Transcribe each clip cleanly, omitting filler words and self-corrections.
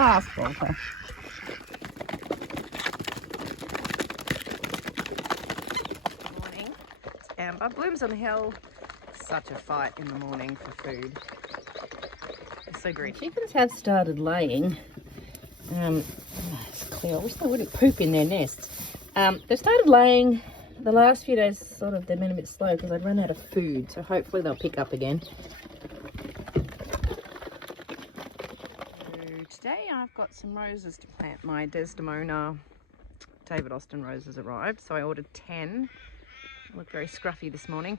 last bolter. Good morning. It's Amber. Blooms on the hill. Such a fight in the morning for food. It's so greedy. Chickens have started laying. It's clear. I wish they wouldn't poop in their nests. They've started laying. The last few days, sort of, they've been a bit slow because I'd run out of food. So hopefully they'll pick up again. Today I've got some roses to plant. My Desdemona David Austin roses arrived, so I ordered 10. I look very scruffy this morning.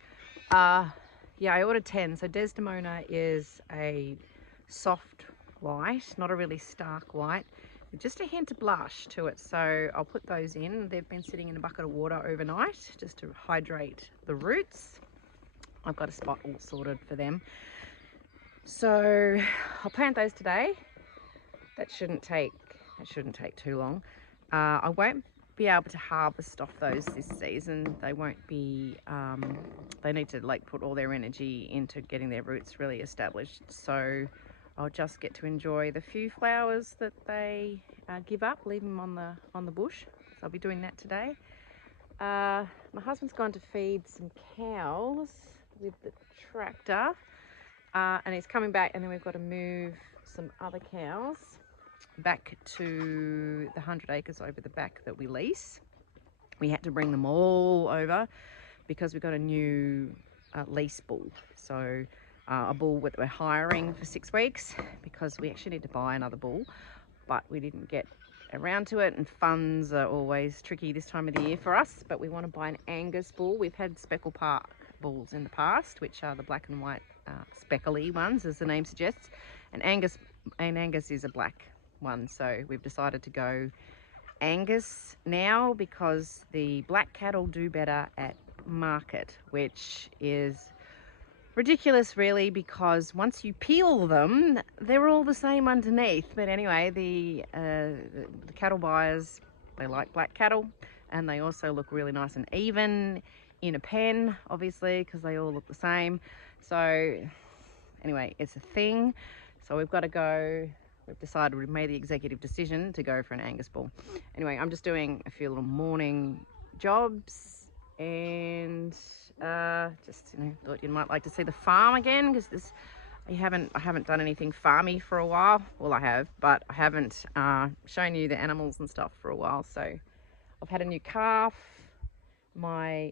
Yeah, I ordered 10. So Desdemona is a soft white, not a really stark white, with just a hint of blush to it. So I'll put those in. They've been sitting in a bucket of water overnight just to hydrate the roots. I've got a spot all sorted for them. So I'll plant those today. That shouldn't take too long. I won't be able to harvest off those this season. They won't be, they need to like put all their energy into getting their roots really established. So I'll just get to enjoy the few flowers that they give up, leave them on the bush. So I'll be doing that today. My husband's gone to feed some cows with the tractor, and he's coming back, and then we've got to move some other cows back to the 100 acres over the back that we lease. We had to bring them all over because we've got a new lease bull. So a bull that we're hiring for 6 weeks because we actually need to buy another bull, but we didn't get around to it, and funds are always tricky this time of the year for us. But we want to buy an Angus bull. We've had Speckle Park bulls in the past, which are the black and white speckly ones, as the name suggests, and Angus is a black one. So we've decided to go Angus now because the black cattle do better at market, which is ridiculous really, because once you peel them they're all the same underneath. But anyway, the cattle buyers, they like black cattle, and they also look really nice and even in a pen, obviously, because they all look the same. So anyway, it's a thing. So we've got to go. We've made the executive decision to go for an Angus bull. Anyway, I'm just doing a few little morning jobs, and just thought you might like to see the farm again, because I haven't done anything farmy for a while. Well, I have, but I haven't shown you the animals and stuff for a while. So I've had a new calf. My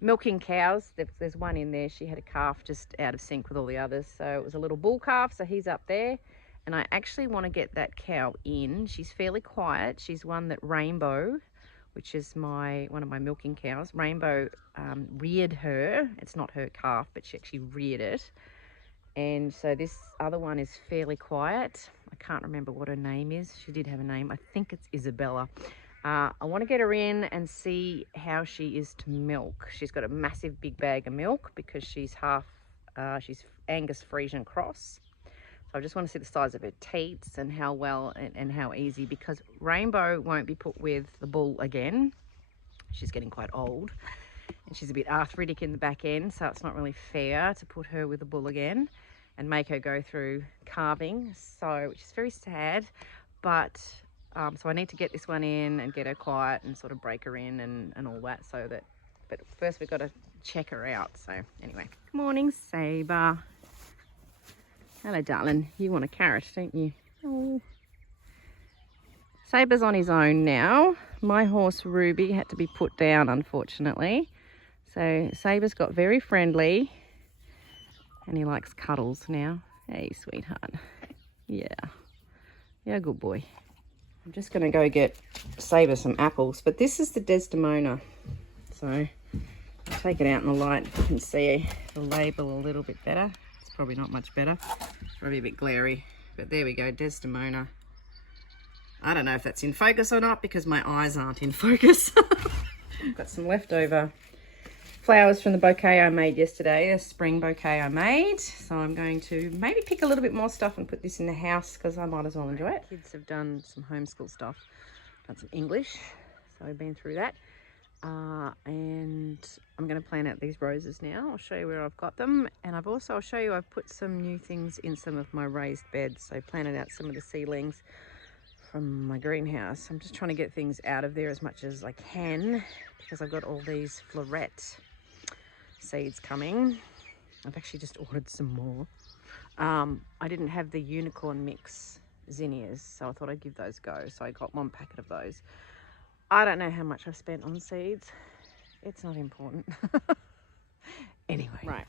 milking cows, there's one in there. She had a calf just out of sync with all the others, so it was a little bull calf, so he's up there. And I actually want to get that cow in. She's fairly quiet. She's one that Rainbow, which is one of my milking cows, Rainbow reared her. It's not her calf, but she actually reared it. And so this other one is fairly quiet. I can't remember what her name is. She did have a name. I think it's Isabella. I want to get her in and see how she is to milk. She's got a massive big bag of milk because she's she's Angus Friesian cross. So I just want to see the size of her teats and how well and how easy, because Rainbow won't be put with the bull again. She's getting quite old and she's a bit arthritic in the back end, so it's not really fair to put her with the bull again and make her go through calving, so which is very sad. But so I need to get this one in and get her quiet and sort of break her in and all that, so that, but first we've got to check her out. So anyway, good morning, Sabre. Hello, darling. You want a carrot, don't you? Oh. Sabre's on his own now. My horse Ruby had to be put down, unfortunately. So Sabre's got very friendly and he likes cuddles now. Hey, sweetheart. Yeah. Yeah, good boy. I'm just going to go get Sabre some apples, but this is the Desdemona. So I'll take it out in the light if you can see the label a little bit better. It's probably not much better. It's probably a bit glary, but there we go, Desdemona. I don't know if that's in focus or not because my eyes aren't in focus. I've got some leftover flowers from the bouquet I made yesterday, a spring bouquet I made. So I'm going to maybe pick a little bit more stuff and put this in the house because I might as well enjoy it. Kids have done some homeschool stuff, done some English, so I've been through that. and I'm going to plant out these roses now. I'll show you where I've got them, and I'll show you I've put some new things in some of my raised beds. So I planted out some of the seedlings from my greenhouse. I'm just trying to get things out of there as much as I can because I've got all these Floret seeds coming. I've actually just ordered some more. I didn't have the unicorn mix zinnias, so I thought I'd give those a go. So I got 1 packet of those. I don't know how much I've spent on seeds. It's not important. Anyway, right.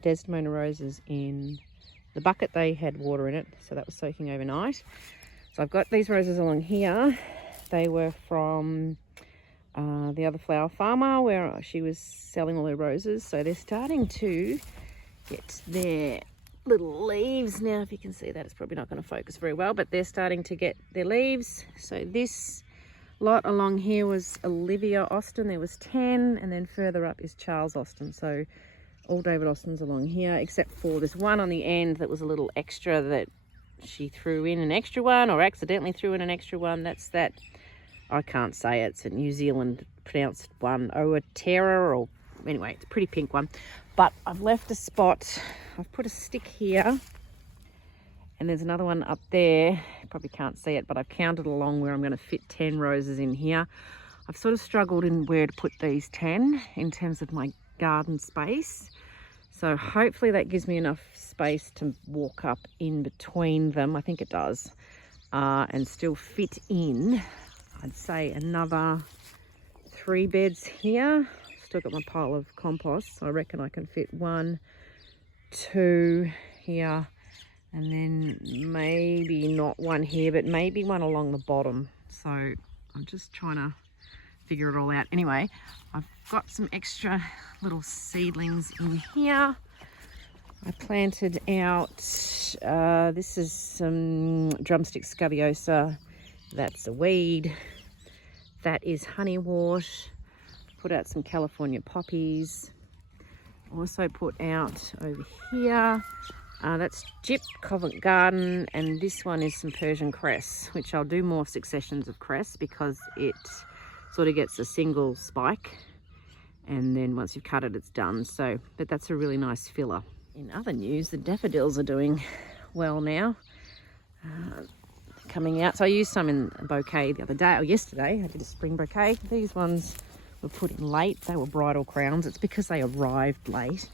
Desdemona roses in the bucket. They had water in it, so that was soaking overnight. So I've got these roses along here. They were from the other flower farmer where she was selling all her roses. So they're starting to get their little leaves now. If you can see that, it's probably not going to focus very well, but they're starting to get their leaves. So this lot along here was Olivia Austin. There was 10, and then further up is Charles Austin. So all David Austins along here, except for this one on the end that was a little extra that she threw in an extra one, or accidentally threw in an extra one. That's that, I can't say it. It's a New Zealand pronounced one, Oatera, or anyway, it's a pretty pink one. But I've left a spot. I've put a stick here, and there's another one up there. You probably can't see it, but I've counted along where I'm going to fit 10 roses in here. I've sort of struggled in where to put these 10 in terms of my garden space. So hopefully that gives me enough space to walk up in between them. I think it does. And still fit in, I'd say, another 3 beds here. Still got my pile of compost, so I reckon I can fit 1, 2 here, and then maybe not 1 here, but maybe 1 along the bottom. So I'm just trying to figure it all out. Anyway, I've got some extra little seedlings in here. I planted out, this is some drumstick scabiosa. That's a weed. That is honeywort. Put out some California poppies. Also put out over here, that's Gyp, Covent Garden, and this one is some Persian cress, which I'll do more successions of cress because it sort of gets a single spike, and then once you've cut it, it's done. So, but that's a really nice filler. In other news, the daffodils are doing well now, coming out. So I used some in a bouquet the other day, or yesterday. I did a spring bouquet. These ones were put in late. They were bridal crowns. It's because they arrived late.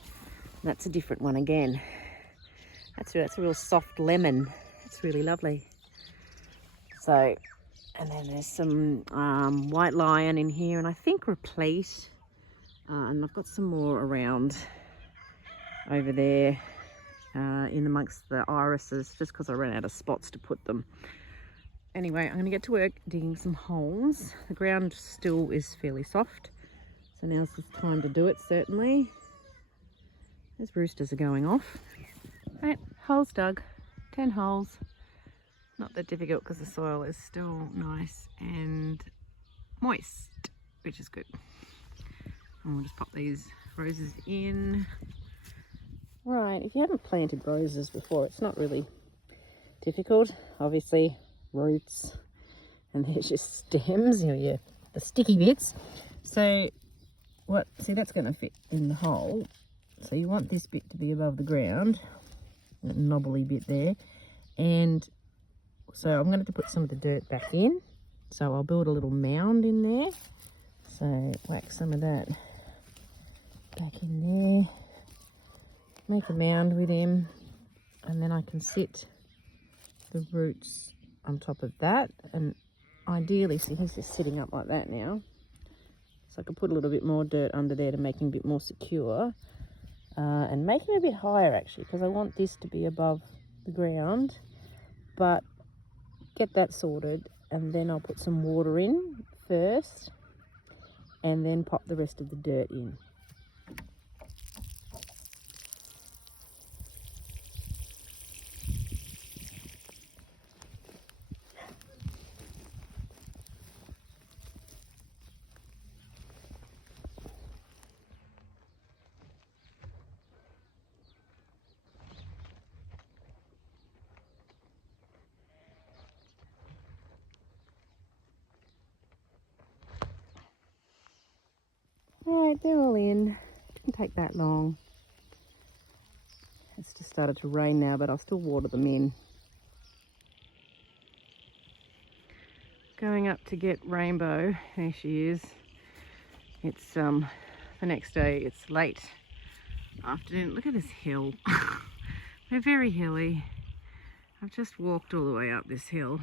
That's a different one again. That's a real soft lemon. It's really lovely. So, and then there's some white lion in here, and I think replete. And I've got some more around over there in amongst the irises, just because I ran out of spots to put them. Anyway, I'm going to get to work digging some holes. The ground still is fairly soft, so now's the time to do it, certainly. Those roosters are going off. Right, holes dug. 10 holes. Not that difficult because the soil is still nice and moist, which is good. And we'll just pop these roses in. Right, if you haven't planted roses before, it's not really difficult. Obviously, roots, and there's your stems, the sticky bits. So see, that's going to fit in the hole. So you want this bit to be above the ground, that knobbly bit there. And so I'm going to have to put some of the dirt back in. So I'll build a little mound in there. So whack some of that back in there. Make a mound with him, and then I can sit the roots on top of that. And ideally, see, he's just sitting up like that now. So I could put a little bit more dirt under there to make him a bit more secure. And make him a bit higher, actually, because I want this to be above the ground. But get that sorted, and then I'll put some water in first, and then pop the rest of the dirt in. right, they're all in. Didn't take that long. It's just started to rain now, but I'll still water them in. Going up to get Rainbow. There she is. It's the next day. It's late afternoon. Look at this hill. We're very hilly. I've just walked all the way up this hill.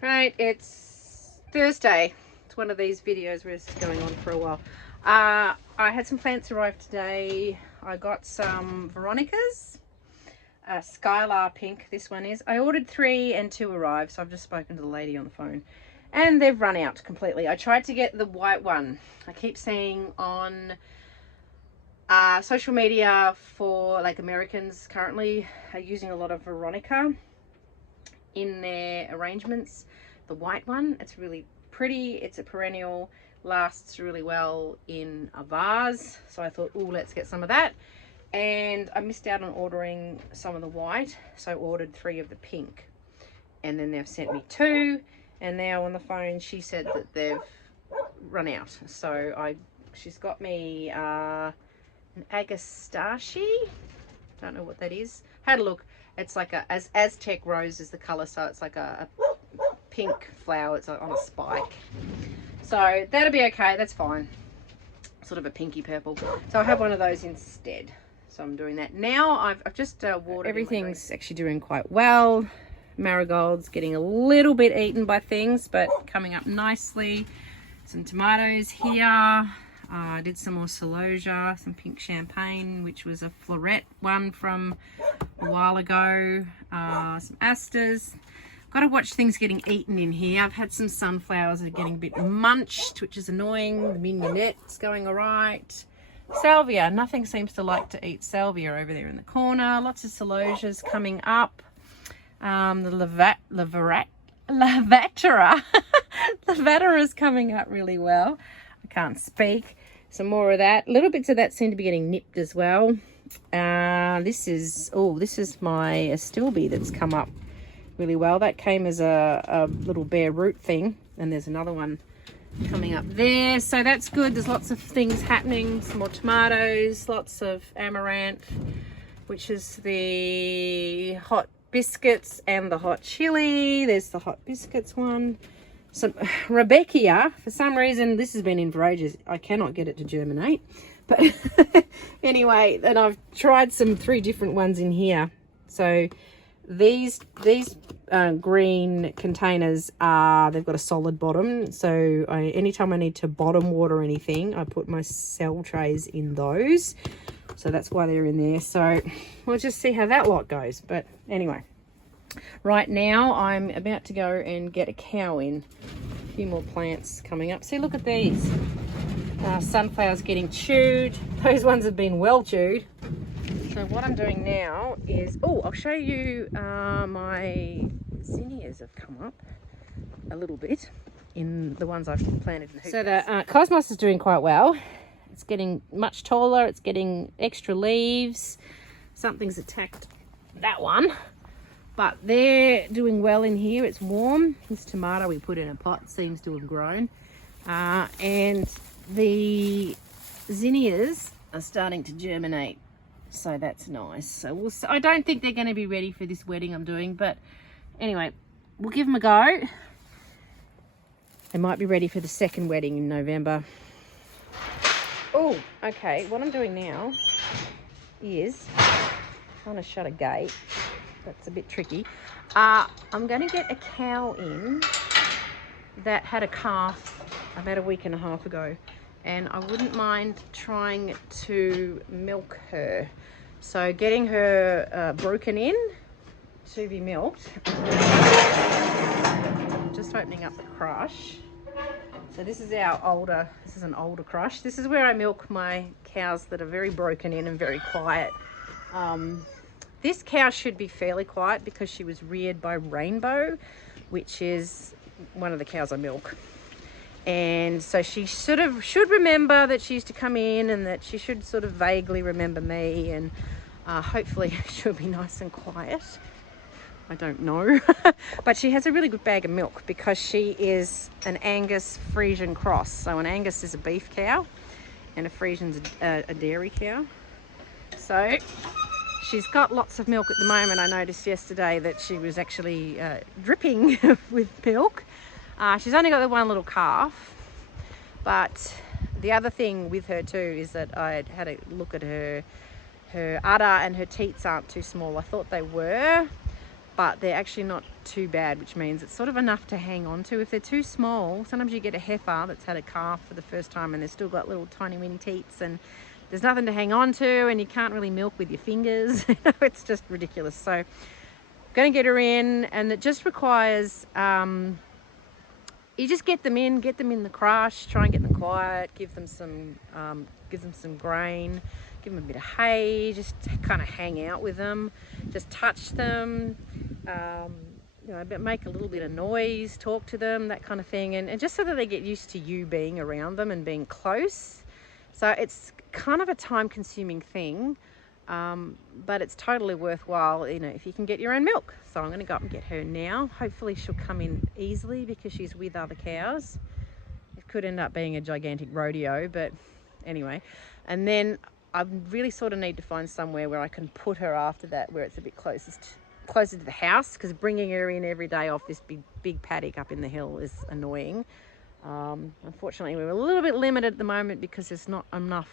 Right, it's Thursday. It's one of these videos where it's going on for a while. I had some plants arrive today. I got some Veronicas, Skylar Pink, this one is. I ordered 3 and 2 arrived, so I've just spoken to the lady on the phone. And they've run out completely. I tried to get the white one. I keep seeing on social media for like Americans currently are using a lot of Veronica in their arrangements. The white one, it's really pretty. It's a perennial, lasts really well in a vase. So I thought, oh, let's get some of that. And I missed out on ordering some of the white, so I ordered 3 of the pink. And then they've sent me 2. And now on the phone, she said that they've run out. So she's got me an Agastache. Don't know what that is. Had a look. It's like as Aztec rose is the color, so it's like a pink flower. It's on a spike. So that'll be okay. That's fine. Sort of a pinky purple. So I have one of those instead. So I'm doing that now. I've just watered. Everything's actually doing quite well. Marigolds getting a little bit eaten by things, but coming up nicely. Some tomatoes here. I did some more celosia, some pink champagne, which was a Floret one from a while ago. Some asters. Got to watch things getting eaten in here. I've had some sunflowers that are getting a bit munched, which is annoying. The mignonette's going all right. Salvia. Nothing seems to like to eat salvia over there in the corner. Lots of celosias coming up. The Lavatera. Lavatera is coming up really well. I can't speak. Some more of that. Little bits of that seem to be getting nipped as well. This is my Astilbe that's come up really well. That came as a little bare root thing, and there's another one coming up there, so that's good. There's lots of things happening. Some more tomatoes, lots of amaranth, which is the hot biscuits and the hot chili. There's the hot biscuits one. Some Rebecca, for some reason, this has been in for ages. I cannot get it to germinate. But anyway, and I've tried 3 different ones in here. So these green containers they've got a solid bottom. So anytime I need to bottom water anything, I put my cell trays in those. So that's why they're in there. So we'll just see how that lot goes. But anyway, right now I'm about to go and get a cow in. A few more plants coming up. See, look at these. Sunflowers getting chewed. Those ones have been well chewed. So what I'm doing now is, I'll show you my zinnias have come up a little bit in the ones I've planted in the hoop. So the cosmos is doing quite well. It's getting much taller. It's getting extra leaves. Something's attacked that one, but they're doing well in here. It's warm. This tomato we put in a pot seems to have grown, and the zinnias are starting to germinate, so that's nice. So I don't think they're going to be ready for this wedding I'm doing, but anyway, we'll give them a go. They might be ready for the second wedding in November. Oh, okay, what I'm doing now is trying to shut a gate. That's a bit tricky. I'm going to get a cow in that had a calf about a week and a half ago, and I wouldn't mind trying to milk her. So getting her broken in to be milked. Just opening up the crush. So this is an older crush. This is where I milk my cows that are very broken in and very quiet. This cow should be fairly quiet because she was reared by Rainbow, which is one of the cows I milk. And so she sort of should remember that she used to come in, and that she should sort of vaguely remember me, and hopefully she'll be nice and quiet. I don't know. But she has a really good bag of milk because she is an Angus Friesian cross. So an Angus is a beef cow and a Friesian's a dairy cow. So she's got lots of milk at the moment. I noticed yesterday that she was actually dripping with milk. She's only got the one little calf. But the other thing with her too is that I had a look at her udder, and her teats aren't too small. I thought they were, but they're actually not too bad, which means it's sort of enough to hang on to. If they're too small, sometimes you get a heifer that's had a calf for the first time and they've still got little tiny weeny teats, and there's nothing to hang on to, and you can't really milk with your fingers. It's just ridiculous. So I'm going to get her in, and it just requires you just get them in the crush, try and get them quiet, give them some grain, give them a bit of hay, just kind of hang out with them, just touch them, you know, make a little bit of noise, talk to them, that kind of thing, and just so that they get used to you being around them and being close. So it's kind of a time-consuming thing, but it's totally worthwhile, you know, if you can get your own milk. So I'm going to go up and get her now. Hopefully she'll come in easily because she's with other cows. It could end up being a gigantic rodeo, but anyway. And then I really sort of need to find somewhere where I can put her after that, where it's a bit closer to the house, because bringing her in every day off this big paddock up in the hill is annoying. Unfortunately, we're a little bit limited at the moment because there's not enough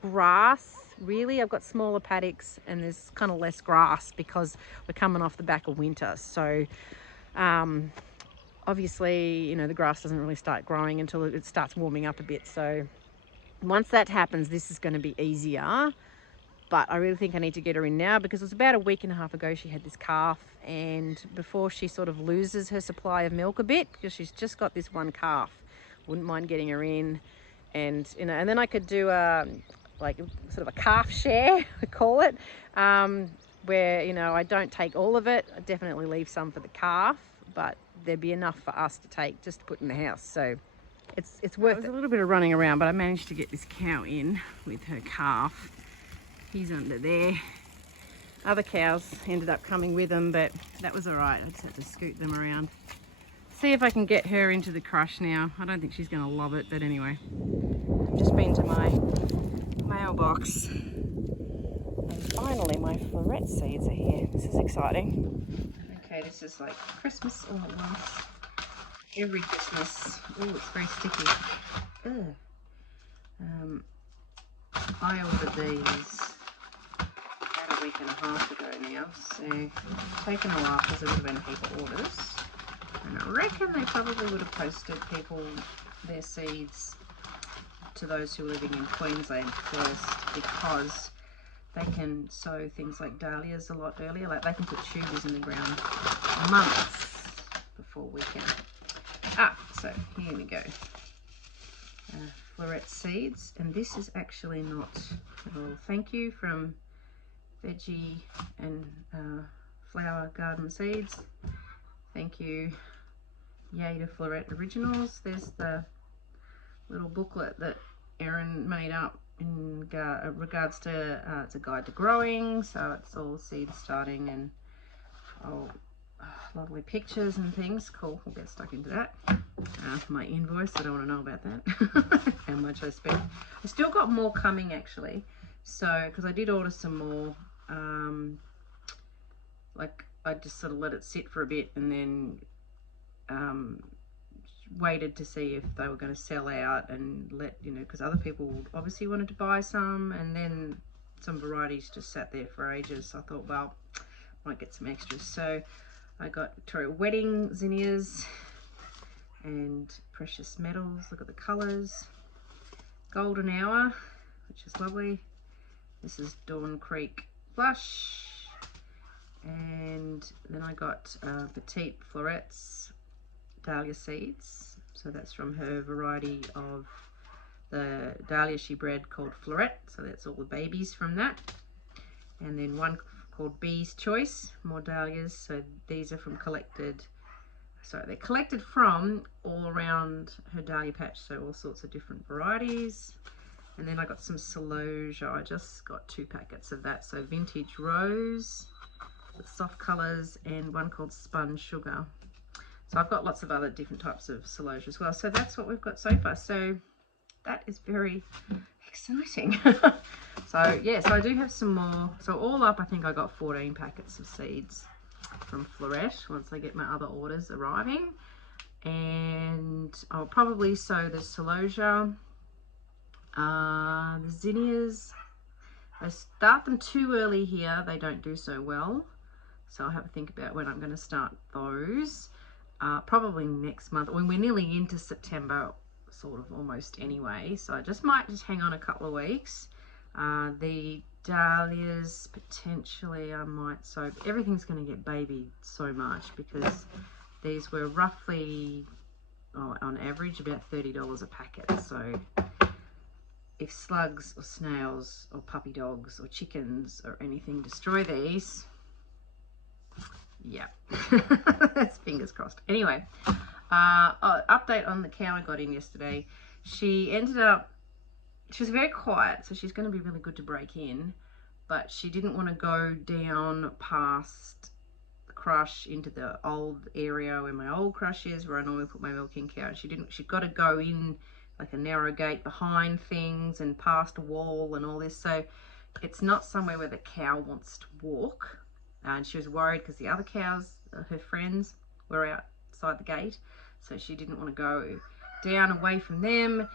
grass. Really, I've got smaller paddocks and there's kind of less grass because we're coming off the back of winter. So obviously, you know, the grass doesn't really start growing until it starts warming up a bit. So once that happens, this is going to be easier. But I really think I need to get her in now, because it was about a week and a half ago she had this calf, and before she sort of loses her supply of milk a bit, because she's just got this one calf, wouldn't mind getting her in. And you know, and then I could do like sort of a calf share, we call it, where, you know, I don't take all of it. I definitely leave some for the calf, but there'd be enough for us to take just to put in the house. So it's worth it. There's a little bit of running around, but I managed to get this cow in with her calf. He's under there. Other cows ended up coming with them, but that was all right. I just had to scoot them around. See if I can get her into the crush now. I don't think she's going to love it, but anyway. I've just been to my mailbox, and finally my Floret seeds are here. This is exciting. Okay, this is like Christmas all at once. Every Christmas. Oh, it's very sticky. Ugh. I ordered these about a week and a half ago now, so it's taken a while because there would have been people orders. And I reckon they probably would have posted people their seeds to those who are living in Queensland first, because they can sow things like dahlias a lot earlier. Like they can put tubers in the ground months before we can. So here we go. Floret seeds, and this is actually not at all. Thank you from Veggie and Flower Garden Seeds. Thank you, yay to Floret Originals. There's the little booklet that Erin made up in regards to it's a guide to growing, so it's all seed starting and lovely pictures and things. Cool, we'll get stuck into that. My invoice, I don't want to know about that. How much I spent. I still got more coming actually, so because I did order some more. Like I just sort of let it sit for a bit and then waited to see if they were going to sell out, and let you know, because other people obviously wanted to buy some, and then some varieties just sat there for ages. So I thought, well, might get some extras. So I got Victoria Wedding zinnias and Precious Metals. Look at the colours. Golden Hour, which is lovely. This is Dawn Creek Blush. And then I got Petite Floret's dahlia seeds. So that's from her variety of the dahlia she bred called Floret. So that's all the babies from that. And then one called Bee's Choice, more dahlias. So these are from collected So they're collected from all around her dahlia patch, so all sorts of different varieties. And then I got some celosia. I just got 2 packets of that. So vintage rose with soft colours and one called spun sugar. So I've got lots of other different types of celosia as well. So that's what we've got so far. So that is very exciting. So yeah, so I do have some more. So all up, I think I got 14 packets of seeds from Floret once I get my other orders arriving. And I'll probably sow the celosia, the zinnias. I start them too early here, they don't do so well. So I'll have a think about when I'm going to start those. Probably next month. When we're nearly into September, sort of almost anyway. So I might hang on a couple of weeks. The dahlias, potentially I might sow. Everything's going to get babied so much because these were roughly, on average, about $30 a packet. So if slugs or snails or puppy dogs or chickens or anything destroy these, yeah, that's fingers crossed. Anyway, update on the cow I got in yesterday. She was very quiet, so she's going to be really good to break in, but she didn't want to go down past the crush into the old area where my old crush is, where I normally put my milking cow. She'd got to go in like a narrow gate behind things and past a wall and all this, so it's not somewhere where the cow wants to walk. And she was worried because the other cows, her friends, were outside the gate, so she didn't want to go down away from them.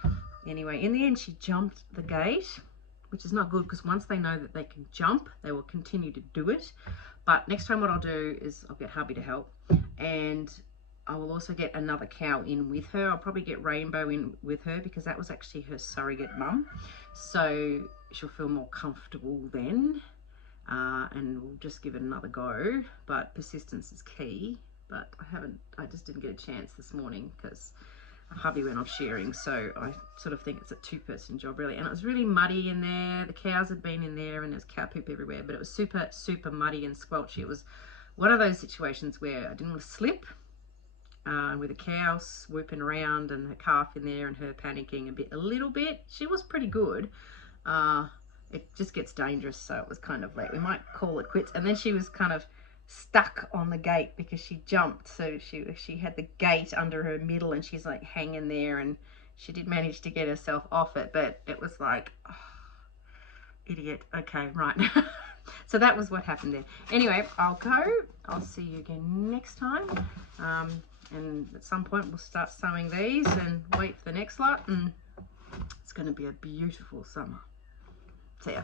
Anyway, in the end she jumped the gate, which is not good because once they know that they can jump, they will continue to do it. But next time what I'll do is I'll get hubby to help, and I will also get another cow in with her. I'll probably get Rainbow in with her because that was actually her surrogate mum, so she'll feel more comfortable then. And we'll just give it another go, but persistence is key. But I just didn't get a chance this morning because hubby went off shearing, so I sort of think it's a 2-person job really. And it was really muddy in there. The cows had been in there and there's cow poop everywhere, but it was super muddy and squelchy. It was one of those situations where I didn't want to slip, with a cow swooping around and her calf in there and her panicking a little bit. She was pretty good. It just gets dangerous, so it was kind of like we might call it quits. And then she was kind of stuck on the gate because she jumped, so she had the gate under her middle and she's like hanging there, and she did manage to get herself off it, but it was like, oh, idiot. Okay, right. So that was what happened there. Anyway, I'll see you again next time, and at some point we'll start sowing these and wait for the next lot, and it's going to be a beautiful summer. See ya.